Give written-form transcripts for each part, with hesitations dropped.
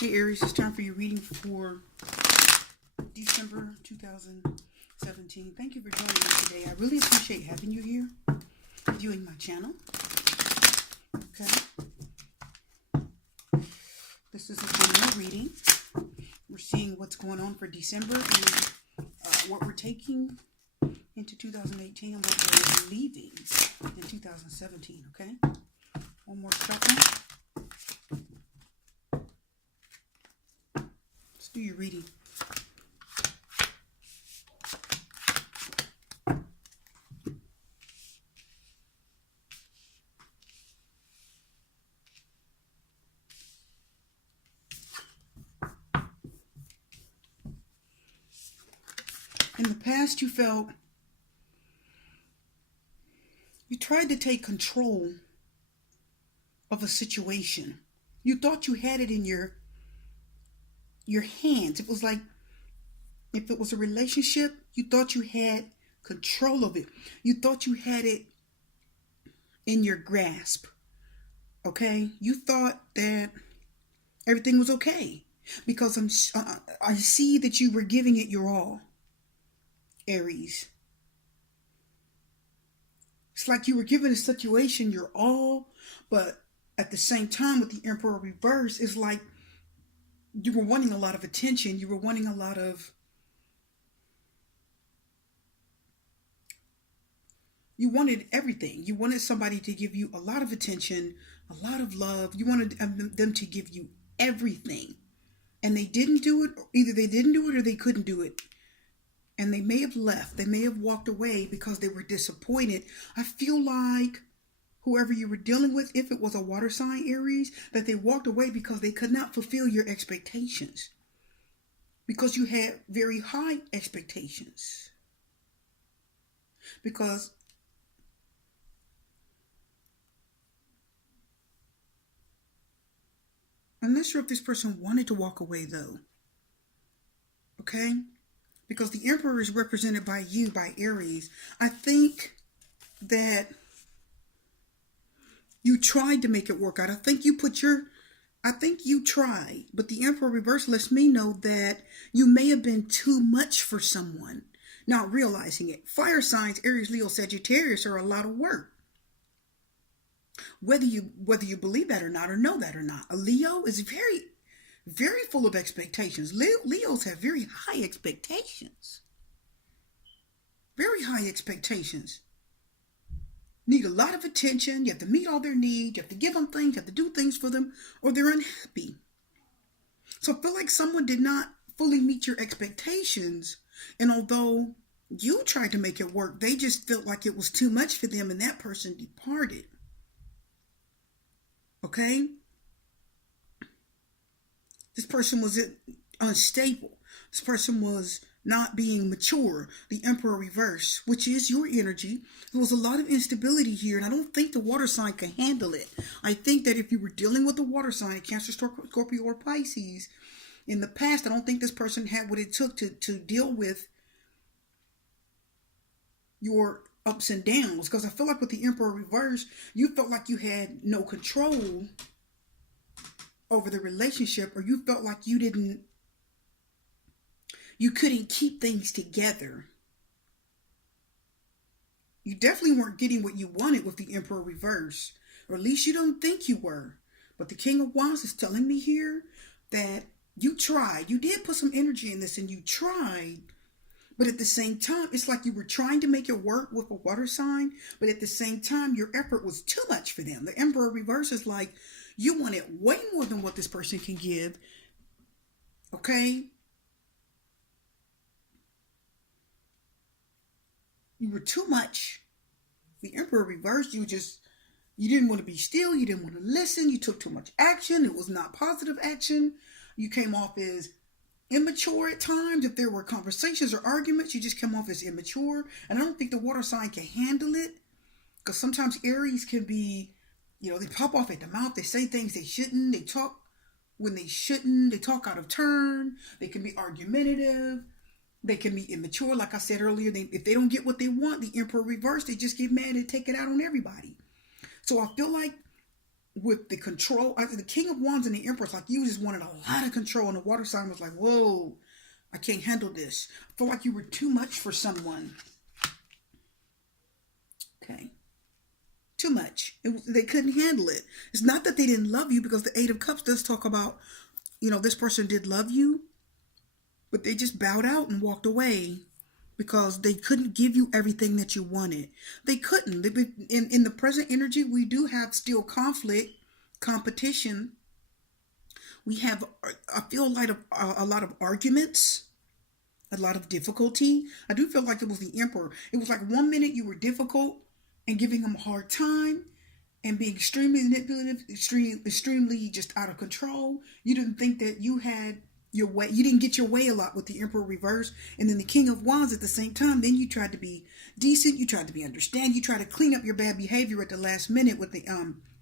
Hey Aries, it's time for your reading for December 2017. Thank you for joining me today. I really appreciate having you here, viewing my channel. Okay. This is a general reading. We're seeing what's going on for December and what we're taking into 2018 and what we're leaving in 2017. Okay. One more second. Let's do your reading. In the past, you tried to take control of a situation. You thought you had it in your hands. It was like if it was a relationship, you thought you had control of it. You thought you had it in your grasp. Okay? You thought that everything was okay because I see that you were giving it your all, Aries. It's like you were giving a situation your all, but at the same time with the Emperor reverse, it's like you were wanting a lot of attention. You were wanting a lot of... You wanted everything. You wanted somebody to give you a lot of attention, a lot of love. You wanted them to give you everything. And they didn't do it. Either they didn't do it or they couldn't do it. And they may have left. They may have walked away because they were disappointed. I feel like whoever you were dealing with, if it was a water sign, Aries, that they walked away because they could not fulfill your expectations. Because you had very high expectations. Because I'm not sure if this person wanted to walk away though. Okay? Because the Emperor is represented by you, by Aries. I think that you tried to make it work out. I think you tried. But the Emperor reverse lets me know that you may have been too much for someone, not realizing it. Fire signs, Aries, Leo, Sagittarius, are a lot of work. Whether you believe that or not, or know that or not. A Leo is very, very full of expectations. Leos have very high expectations. Very high expectations. Need a lot of attention. You have to meet all their needs. You have to give them things. You have to do things for them, or they're unhappy. So I feel like someone did not fully meet your expectations. And although you tried to make it work, they just felt like it was too much for them, and that person departed. Okay? This person was unstable. This person was not being mature. The Emperor reverse, which is your energy. There was a lot of instability here, and I don't think the water sign can handle it. I think that if you were dealing with a water sign, Cancer, Scorpio, or Pisces, in the past, I don't think this person had what it took to deal with your ups and downs. Because I feel like with the Emperor reverse, you felt like you had no control over the relationship, or you felt like you couldn't keep things together. You definitely weren't getting what you wanted with the Emperor reverse, or at least you don't think you were. But the King of Wands is telling me here that you tried. You did put some energy in this, and you tried. But at the same time, it's like you were trying to make it work with a water sign, but at the same time, your effort was too much for them. The Emperor reverse is like you wanted way more than what this person can give. Okay? You were too much. The Emperor reversed. You didn't want to be still. You didn't want to listen. You took too much action. It was not positive action. You came off as immature at times. If there were conversations or arguments, you just come off as immature. And I don't think the water sign can handle it. Because sometimes Aries can be, they pop off at the mouth. They say things they shouldn't. They talk when they shouldn't. They talk out of turn. They can be argumentative. They can be immature. Like I said earlier, if they don't get what they want, the Emperor reverse, they just get mad and take it out on everybody. So I feel like with the control, the King of Wands and the Empress, like you just wanted a lot of control, and the water sign was like, whoa, I can't handle this. I feel like you were too much for someone. Okay. Too much. They couldn't handle it. It's not that they didn't love you, because the Eight of Cups does talk about, this person did love you, but they just bowed out and walked away because they couldn't give you everything that you wanted. They couldn't. In the present energy, we do have still conflict, competition. We have, I feel, a lot of arguments, a lot of difficulty. I do feel like it was the Emperor. It was like 1 minute you were difficult and giving them a hard time and being extremely manipulative, extremely just out of control. You didn't think that you had your way. You didn't get your way a lot with the Emperor reverse. And then the King of Wands at the same time. Then you tried to be decent. You tried to be understanding. You tried to clean up your bad behavior at the last minute with the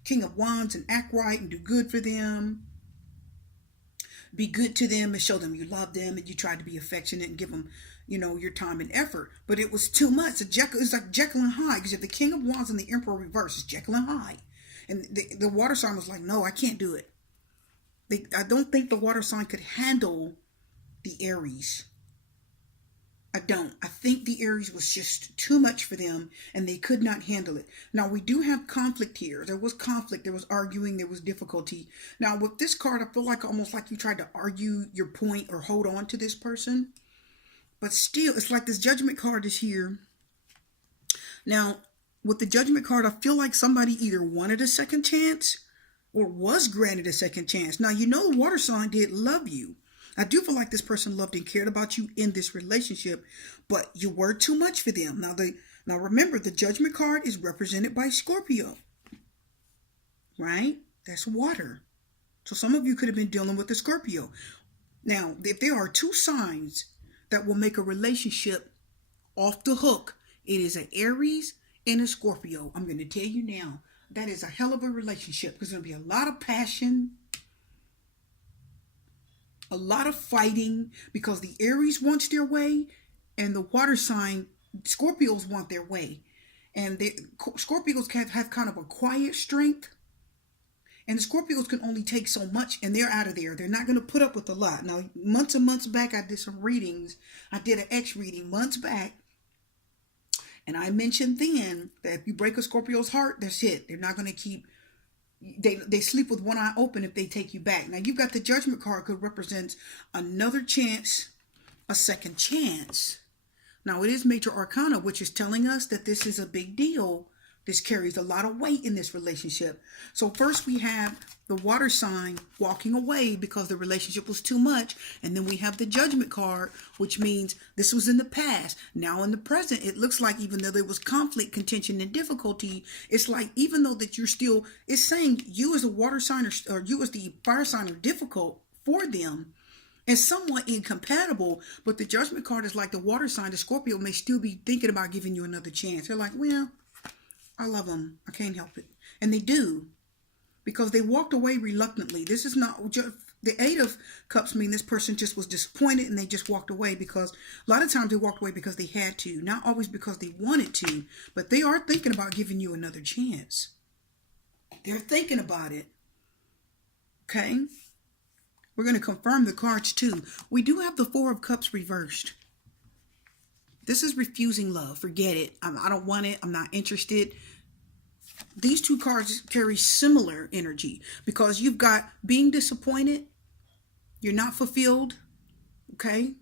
King of Wands and act right and do good for them. Be good to them and show them you love them, and you tried to be affectionate and give them, your time and effort. But it was too much. It's like Jekyll and Hyde, because if the King of Wands and the Emperor reverse is Jekyll and Hyde. And the water sign was like, no, I can't do it. I don't think the water sign could handle the Aries. I don't. I think the Aries was just too much for them, and they could not handle it. Now, we do have conflict here. There was conflict. There was arguing. There was difficulty. Now, with this card, I feel like almost like you tried to argue your point or hold on to this person. But still, it's like this Judgment card is here. Now, with the Judgment card, I feel like somebody either wanted a second chance or was granted a second chance. Now, the water sign did love you. I do feel like this person loved and cared about you in this relationship, but you were too much for them. Now remember, the Judgment card is represented by Scorpio, right? That's water. So some of you could have been dealing with the Scorpio. Now, if there are two signs that will make a relationship off the hook, it is an Aries and a Scorpio. I'm going to tell you now, that is a hell of a relationship. There's going to be a lot of passion, a lot of fighting, because the Aries wants their way and the water sign Scorpios want their way. And the Scorpios have kind of a quiet strength, and the Scorpios can only take so much, and they're out of there. They're not going to put up with a lot. Now, months and months back, I did some readings. I did an X reading months back, and I mentioned then that if you break a Scorpio's heart, that's it. They're not going to keep. They sleep with one eye open if they take you back. Now, you've got the Judgment card, could represent another chance, a second chance. Now, it is Major Arcana, which is telling us that this is a big deal. This carries a lot of weight in this relationship. So first we have the water sign walking away because the relationship was too much. And then we have the Judgment card, which means this was in the past. Now in the present, it looks like even though there was conflict, contention, and difficulty, it's like even though that you're still, it's saying you as a water sign or you as the fire sign are difficult for them and somewhat incompatible. But the Judgment card is like the water sign, the Scorpio may still be thinking about giving you another chance. They're like, well, I love them. I can't help it. And they do, because they walked away reluctantly. This is not just the Eight of Cups mean this person just was disappointed and they just walked away, because a lot of times they walked away because they had to, not always because they wanted to, but they are thinking about giving you another chance. They're thinking about it. Okay. We're going to confirm the cards too. We do have the Four of Cups reversed. This is refusing love. Forget it. I don't want it. I'm not interested. These two cards carry similar energy, because you've got being disappointed. You're not fulfilled. Okay.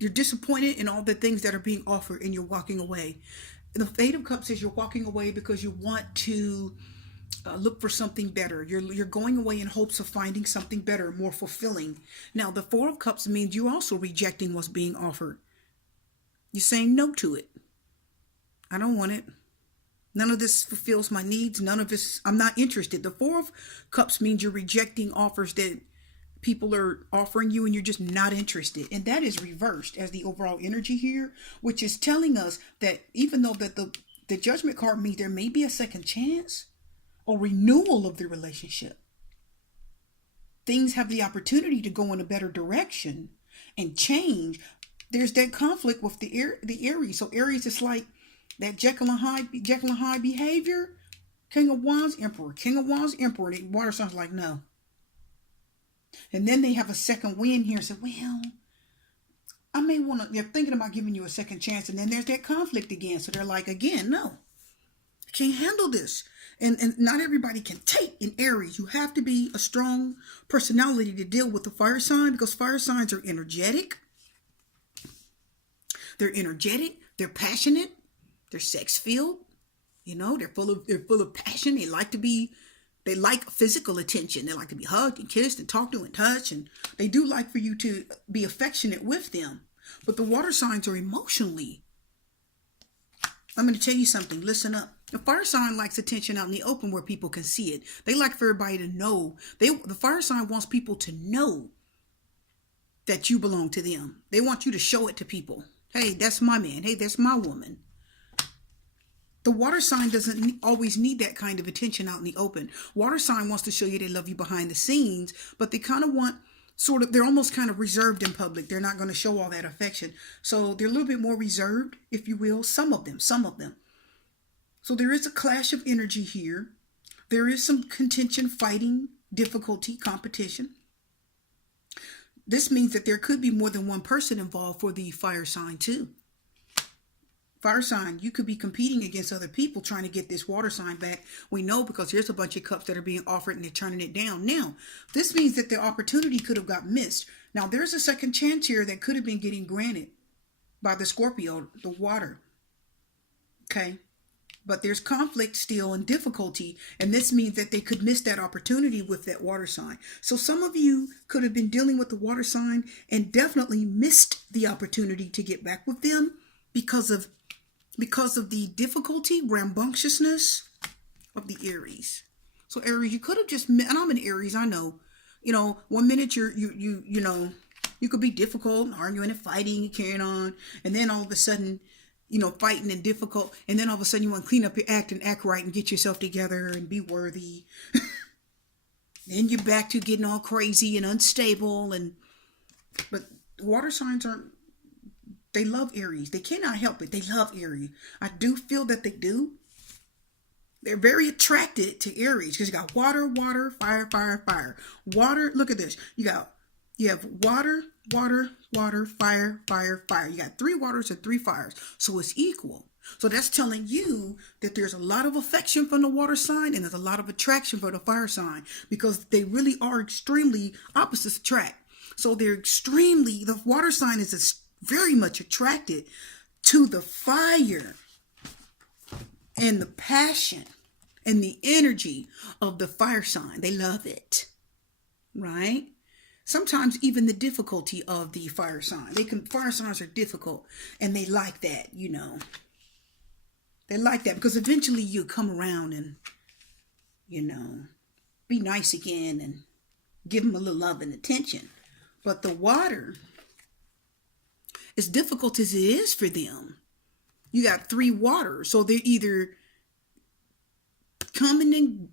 You're disappointed in all the things that are being offered and you're walking away. The Eight of Cups says you're walking away because you want to look for something better. You're going away in hopes of finding something better, more fulfilling. Now, the Four of Cups means you're also rejecting what's being offered. You're saying no to it. I don't want it. None of this fulfills my needs. None of this, I'm not interested. The Four of Cups means you're rejecting offers that people are offering you and you're just not interested. And that is reversed as the overall energy here, which is telling us that even though that the Judgment card means there may be a second chance or renewal of the relationship, things have the opportunity to go in a better direction and change. There's that conflict with the Aries. So Aries is like that Jekyll and Hyde behavior King of Wands, Emperor. King of Wands, Emperor. The water sign's like, no. And then they have a second wind here and say, well, I may want to, they're thinking about giving you a second chance. And then there's that conflict again. So they're like, again, no, I can't handle this. And not everybody can take in Aries. You have to be a strong personality to deal with the fire sign, because fire signs are energetic. They're energetic. They're passionate. They're sex filled. You know, they're full of passion. They like physical attention. They like to be hugged and kissed and talked to and touched. And they do like for you to be affectionate with them. But the water signs are emotionally. I'm going to tell you something. Listen up. The fire sign likes attention out in the open where people can see it. They like for everybody to know. The fire sign wants people to know that you belong to them. They want you to show it to people. Hey, that's my man. Hey, that's my woman. The water sign doesn't always need that kind of attention out in the open. Water sign wants to show you they love you behind the scenes, but they kind of want they're almost kind of reserved in public. They're not going to show all that affection. So they're a little bit more reserved, if you will. Some of them. So there is a clash of energy here. There is some contention, fighting, difficulty, competition. This means that there could be more than one person involved for the fire sign too. Fire sign, you could be competing against other people trying to get this water sign back. We know because here's a bunch of cups that are being offered and they're turning it down. Now, this means that the opportunity could have got missed. Now, there's a second chance here that could have been getting granted by the Scorpio, the water. Okay. But there's conflict still and difficulty. And this means that they could miss that opportunity with that water sign. So some of you could have been dealing with the water sign and definitely missed the opportunity to get back with them because of the difficulty, rambunctiousness of the Aries. So Aries, you could have just, and I'm an Aries, I know, one minute you could be difficult, arguing and fighting, carrying on. And then all of a sudden, fighting and difficult. And then all of a sudden you want to clean up your act and act right and get yourself together and be worthy. Then you're back to getting all crazy and unstable. But water signs they love Aries. They cannot help it. They love Aries. I do feel that they do. They're very attracted to Aries because you got water, water, fire, fire, fire. Water, look at this. You have water, water, water, fire, fire, fire. You got 3 waters and 3 fires. So it's equal. So that's telling you that there's a lot of affection from the water sign and there's a lot of attraction for the fire sign because they really are extremely opposites attract. So the water sign is very much attracted to the fire and the passion and the energy of the fire sign. They love it, right? Sometimes even the difficulty of the fire sign. Fire signs are difficult and they like that, They like that because eventually you come around and, be nice again and give them a little love and attention. But the water, as difficult as it is for them, you got 3 waters. So they're either coming and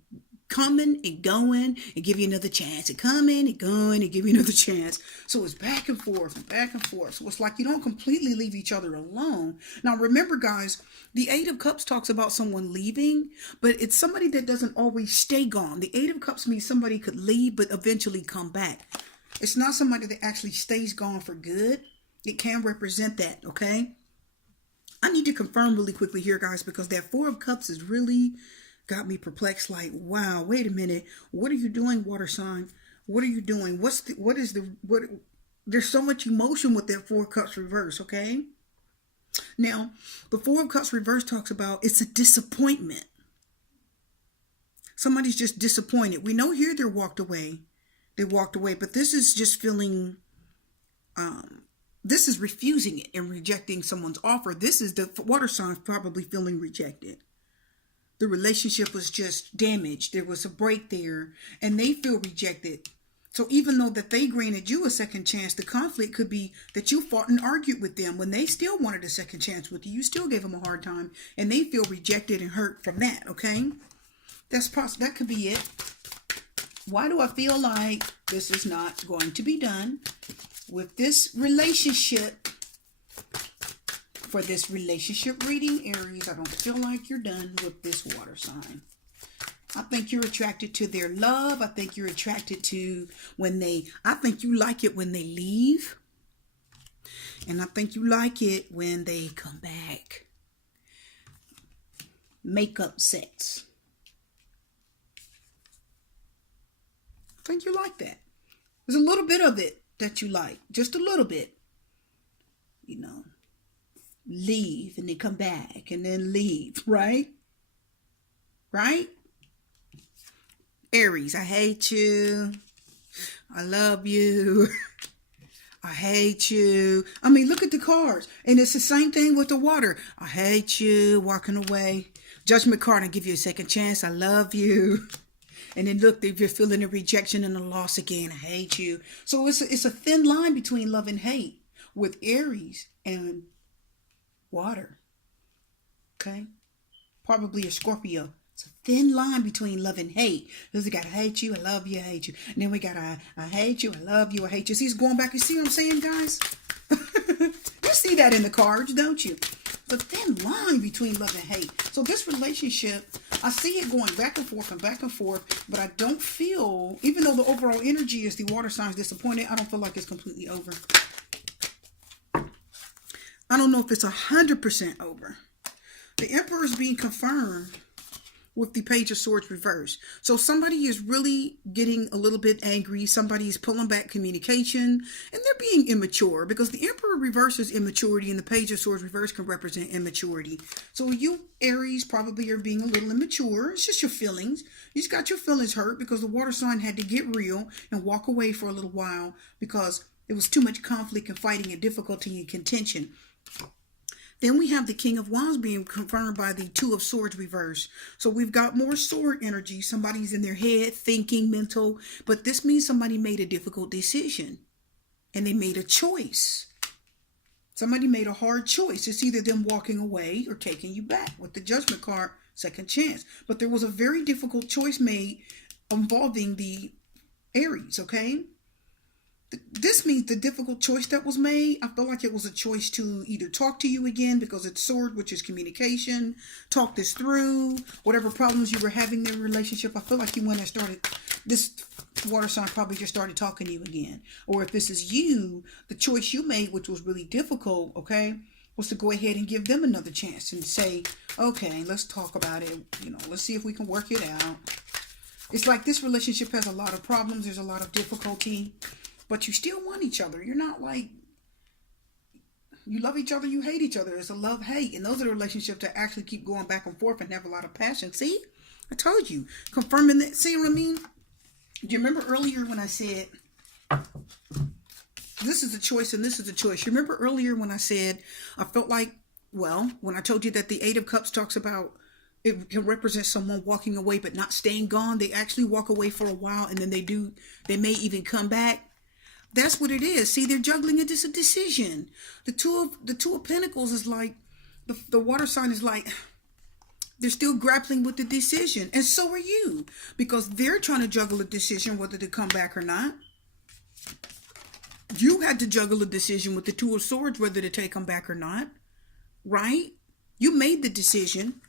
going and give you another chance, and coming and going and give you another chance. So it's back and forth and back and forth. So it's like you don't completely leave each other alone. Now remember, guys, the 8 of Cups talks about someone leaving, but it's somebody that doesn't always stay gone. The 8 of Cups means somebody could leave but eventually come back. It's not somebody that actually stays gone for good. It can represent that, okay? I need to confirm really quickly here, guys, because that 4 of Cups has really got me perplexed. Like, wow, wait a minute. What are you doing, water sign? What are you doing? There's so much emotion with that 4 of Cups reverse, okay? Now, the 4 of Cups reverse talks about it's a disappointment. Somebody's just disappointed. We know here they walked away, but this is just feeling, this is refusing it and rejecting someone's offer. This is the water sign probably feeling rejected. The relationship was just damaged. There was a break there and they feel rejected. So even though that they granted you a second chance, the conflict could be that you fought and argued with them when they still wanted a second chance with you. You still gave them a hard time and they feel rejected and hurt from that, okay? That's possible. That could be it. Why do I feel like this is not going to be done with this relationship? For this relationship reading, Aries, I don't feel like you're done with this water sign. I think you're attracted to their love. I think you're attracted to I think you like it when they leave. And I think you like it when they come back. Makeup sex. I think you like that. There's a little bit of it that you like. Just a little bit. You know. Leave and then come back and then leave. Right? Right? Aries, I hate you. I love you. I hate you. I mean, look at the cards. And it's the same thing with the water. I hate you. Walking away. Judgment card, I give you a second chance. I love you. And then look, if you're feeling a rejection and a loss again, I hate you. So it's a thin line between love and hate with Aries and water. Okay? Probably a Scorpio. It's a thin line between love and hate. Because we got I hate you, I love you, I hate you. And then we got I hate you, I love you, I hate you. See, it's going back. You see what I'm saying, guys? You see that in the cards, don't you? It's a thin line between love and hate. So this relationship, I see it going back and forth, but I don't feel, even though the overall energy is the water signs disappointed, I don't feel like it's completely over. I don't know if it's 100% over. The Emperor is being confirmed with the Page of Swords reversed. So somebody is really getting a little bit angry. Somebody is pulling back communication, and they're being immature because the Emperor reverses immaturity and the Page of Swords reverse can represent immaturity. So you, Aries, probably are being a little immature. It's just your feelings. You just got your feelings hurt because the water sign had to get real and walk away for a little while because there was too much conflict and fighting and difficulty and contention. Then we have the King of Wands being confirmed by the Two of Swords reverse. So we've got more sword energy. Somebody's in their head, thinking, mental. But this means somebody made a difficult decision. And they made a choice. Somebody made a hard choice. It's either them walking away or taking you back. With the Judgment card, second chance. But there was a very difficult choice made involving the Aries, okay? This means the difficult choice that was made, I feel like it was a choice to either talk to you again because it's sword, which is communication, talk this through, whatever problems you were having in the relationship. I feel like you went and started, this water sign probably just started talking to you again. Or if this is you, the choice you made, which was really difficult, okay, was to go ahead and give them another chance and say, okay, let's talk about it. Let's see if we can work it out. It's like this relationship has a lot of problems. There's a lot of difficulty. But you still want each other. You're not like, you love each other, you hate each other. It's a love-hate. And those are the relationships that actually keep going back and forth and have a lot of passion. See? I told you. Confirming that. See what I mean? Do you remember earlier when I said, this is a choice and this is a choice? You remember earlier when I said, I felt like, well, when I told you that the Eight of Cups talks about, it can represent someone walking away but not staying gone. They actually walk away for a while and then they may even come back. That's what it is. See, they're juggling it. It's a decision. The two of Pentacles is like, the water sign is like, they're still grappling with the decision. And so are you. Because they're trying to juggle a decision whether to come back or not. You had to juggle a decision with the Two of Swords whether to take them back or not. Right? You made the decision.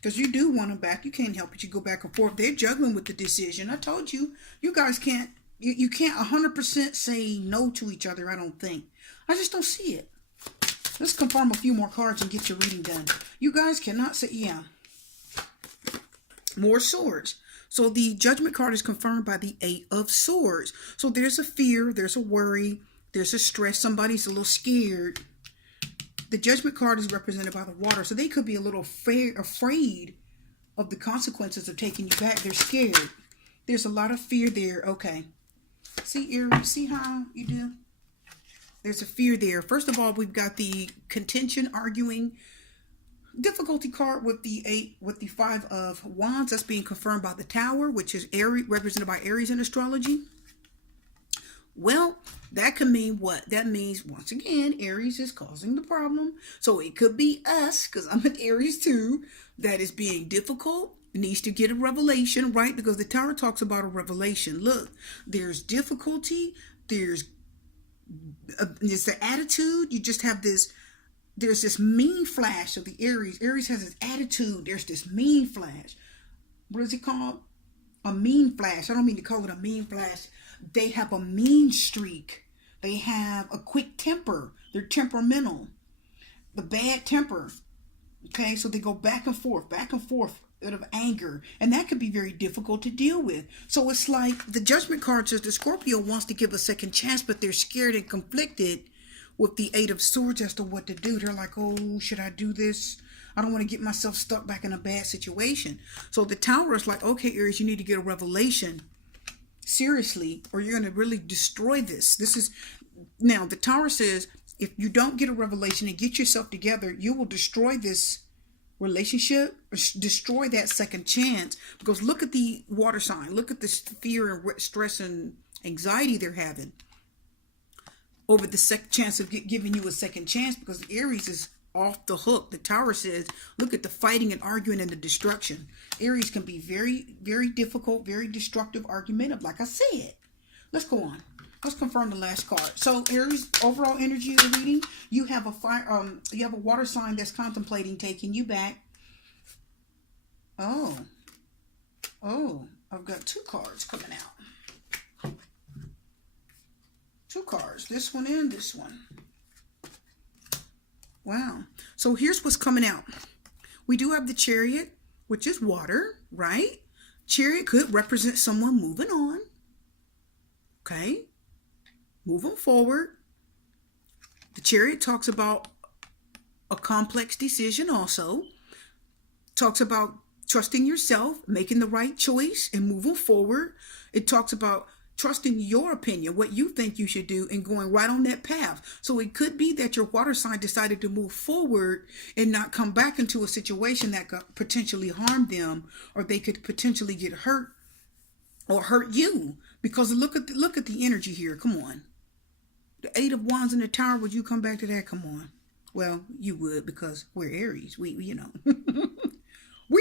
Because you do want them back. You can't help it. You go back and forth. They're juggling with the decision. I told you. You guys can't. You can't 100% say no to each other, I don't think. I just don't see it. Let's confirm a few more cards and get your reading done. You guys cannot say, yeah. More swords. So the Judgment card is confirmed by the Eight of Swords. So there's a fear, there's a worry, there's a stress. Somebody's a little scared. The Judgment card is represented by the water. So they could be a little afraid of the consequences of taking you back. They're scared. There's a lot of fear there. Okay. See, Aries, see how you do? There's a fear there. First of all, we've got the contention, arguing, difficulty card with the Five of Wands. That's being confirmed by the Tower, which is Aries, represented by Aries in astrology. Well, that could mean what? That means, once again, Aries is causing the problem. So it could be us, because I'm an Aries too, that is being difficult. Needs to get a revelation, right? Because the Tower talks about a revelation. Look, there's difficulty. There's the attitude. You just have this. There's this mean flash of the Aries. Aries has this attitude. There's this mean flash. what is it called? A mean flash. I don't mean to call it a mean flash. They have a mean streak. They have a quick temper. They're temperamental. The bad temper. Okay, so they go back and forth out of anger, and that could be very difficult to deal with. So it's like the Judgment card says the Scorpio wants to give a second chance, but they're scared and conflicted with the Eight of Swords as to what to do. They're like, oh, should I do this? I don't want to get myself stuck back in a bad situation. So the Tower is like, okay, Aries, you need to get a revelation seriously, or you're going to really destroy this. This is now the Tower says, if you don't get a revelation and get yourself together, you will destroy this relationship, destroy that second chance. Because look at the water sign, look at the fear and stress and anxiety they're having over the second chance of giving you a second chance, because Aries is off the hook. The Tower says, look at the fighting and arguing and the destruction. Aries can be very, very difficult, very destructive, argumentative, like I said. Let's go on. Let's confirm the last card. So Aries, overall energy of the reading, you have a water sign that's contemplating taking you back. Oh, I've got two cards coming out. Two cards, this one and this one. Wow. So here's what's coming out. We do have the Chariot, which is water, right? Chariot could represent someone moving on. Okay. Moving forward. The Chariot talks about a complex decision also. Talks about trusting yourself, making the right choice, and moving forward. It talks about trusting your opinion, what you think you should do, and going right on that path. So it could be that your water sign decided to move forward and not come back into a situation that could potentially harm them, or they could potentially get hurt or hurt you. Because look at the energy here. Come on. The Eight of Wands in the Tower, would you come back to that? Come on. Well, you would, because we're Aries. We we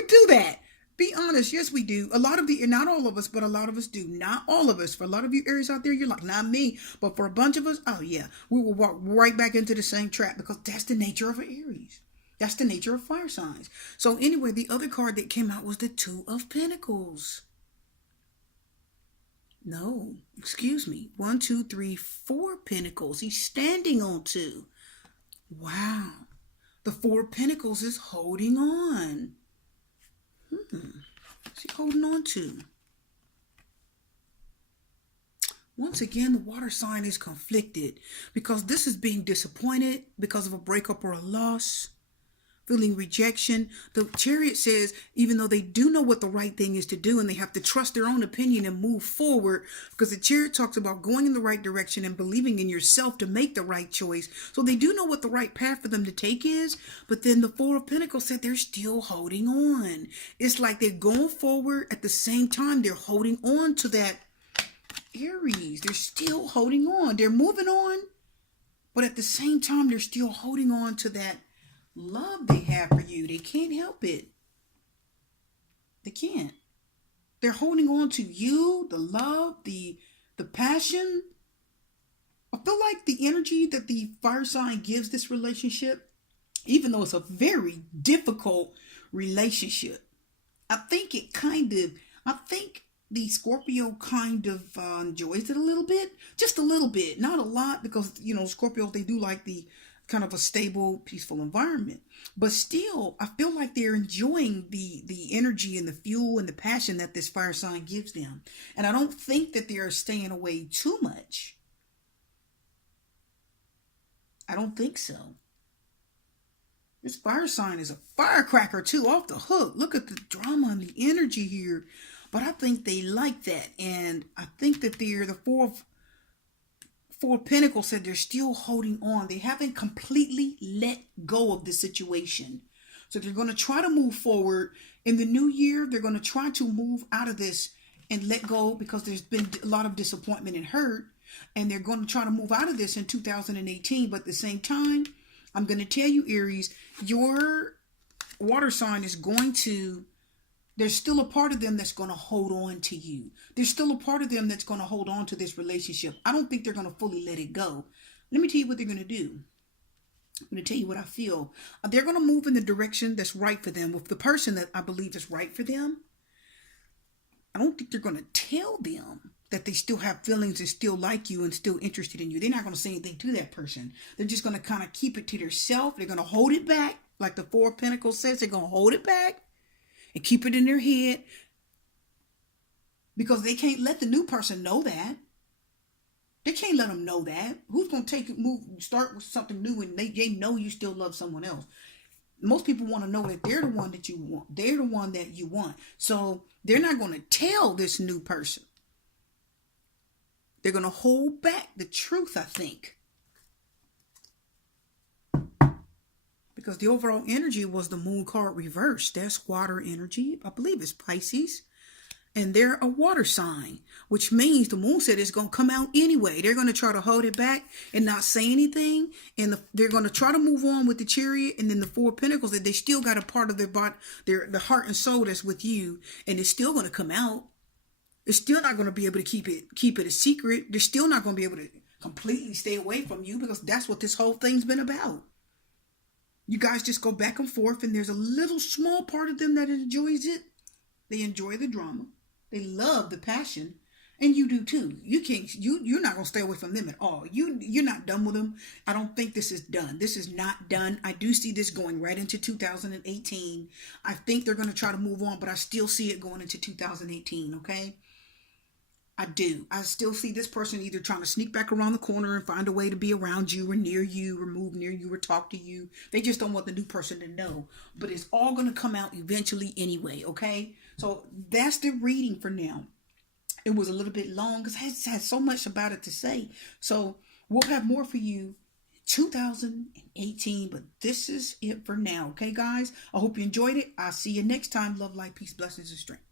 do that. Be honest. Yes, we do. A lot of not all of us, but a lot of us do. Not all of us. For a lot of you Aries out there, you're like, not me. But for a bunch of us, oh yeah, we will walk right back into the same trap, because that's the nature of an Aries. That's the nature of fire signs. So anyway, the other card that came out was the Two of Pentacles. No, excuse me. 1, 2, 3, 4 Pentacles. He's standing on two. Wow. The Four of Pentacles is holding on. What's he holding on to? Once again, the water sign is conflicted, because this is being disappointed because of a breakup or a loss, feeling rejection. The Chariot says, even though they do know what the right thing is to do, and they have to trust their own opinion and move forward, because the Chariot talks about going in the right direction and believing in yourself to make the right choice. So they do know what the right path for them to take is, but then the Four of Pentacles said they're still holding on. It's like they're going forward at the same time they're holding on to that Aries. They're still holding on. They're moving on, but at the same time they're still holding on to that love they have for you. They can't help it. They can't. They're holding on to you, the love, the passion. I feel like the energy that the fire sign gives this relationship, even though it's a very difficult relationship, I think the Scorpio kind of enjoys it a little bit, just a little bit, not a lot, because Scorpios, they do like the kind of a stable, peaceful environment. But still, I feel like they're enjoying the energy and the fuel and the passion that this fire sign gives them. And I don't think that they're staying away too much. I don't think so. This fire sign is a firecracker too, off the hook. Look at the drama and the energy here. But I think they like that. And I think that they're the Four of Pentacles said they're still holding on. They haven't completely let go of the situation. So they're going to try to move forward. In the new year, they're going to try to move out of this and let go, because there's been a lot of disappointment and hurt. And they're going to try to move out of this in 2018. But at the same time, I'm going to tell you, Aries, your water sign is going to, there's still a part of them that's going to hold on to you. There's still a part of them that's going to hold on to this relationship. I don't think they're going to fully let it go. Let me tell you what they're going to do. I'm going to tell you what I feel. They're going to move in the direction that's right for them, with the person that I believe is right for them. I don't think they're going to tell them that they still have feelings and still like you and still interested in you. They're not going to say anything to that person. They're just going to kind of keep it to themselves. They're going to hold it back. Like the Four of Pentacles says, they're going to hold it back and keep it in their head because they can't let the new person know that. They can't let them know that. Who's going to start with something new and they know you still love someone else? Most people want to know that they're the one that you want. They're the one that you want. So they're not going to tell this new person. They're going to hold back the truth, I think. Because the overall energy was the moon card reversed. That's water energy. I believe it's Pisces. And they're a water sign, which means the moon said it's going to come out anyway. They're going to try to hold it back and not say anything. And they're going to try to move on with the Chariot. And then the Four of Pentacles, that they still got a part of their body, the heart and soul that's with you. And it's still going to come out. It's still not going to be able to keep it a secret. They're still not going to be able to completely stay away from you because that's what this whole thing's been about. You guys just go back and forth, and there's a little small part of them that enjoys it. They enjoy the drama. They love the passion, and you do too. You're not gonna stay away from them at all. You're not done with them. I don't think this is done. This is not done. I do see this going right into 2018. I think they're gonna try to move on, but I still see it going into 2018. Okay. I do. I still see this person either trying to sneak back around the corner and find a way to be around you or near you or move near you or talk to you. They just don't want the new person to know. But it's all going to come out eventually anyway, okay? So that's the reading for now. It was a little bit long because I had so much about it to say. So we'll have more for you 2018, but this is it for now, okay, guys? I hope you enjoyed it. I'll see you next time. Love, light, peace, blessings, and strength.